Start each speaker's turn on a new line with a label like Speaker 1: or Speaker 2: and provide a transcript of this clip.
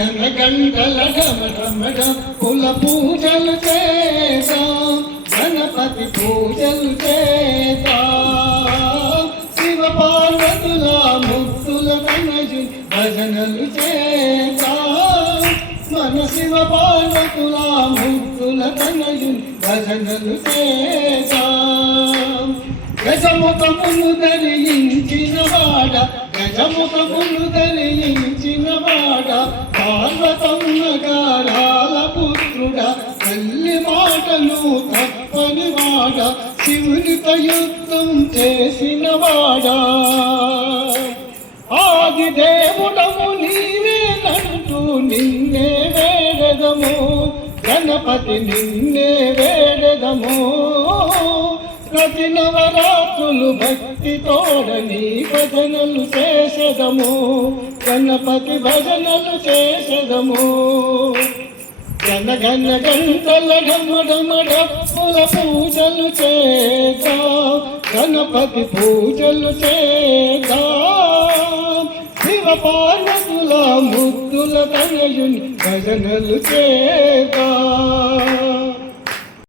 Speaker 1: గణ గంటల ఢమ కుల పూజలు చేద్దాం. గణపతి పూజలు చేద్దాం. శివ పార్వతుల ముక్తుల కనజు భజనలు చేద్దాం. మన శివ పార్వతుల ముక్తుల కనజు భజనలు చేద్దాం. గజముఖమును ధరించిన వాడ గజముఖమును ధరించిన వాడ మాటలు శివుని వాడ శివునితో యుద్ధం చేసిన వాడా. ఆది దేవుడము నీవేనంటూ నిన్నే వేడదము. గణపతి నిన్నే వేడదము. ప్రతి నవరాత్రులు భక్తి తోడని భజనలు చేసదము. గణపతి భజనలు చేసదము. గణ గణ గంటల ఢమ ఢమ పూజలు చేదా గణపతి పూజలు చేదా శివ పార్వతుల ముద్దుల తనయుని భజనలు చేదా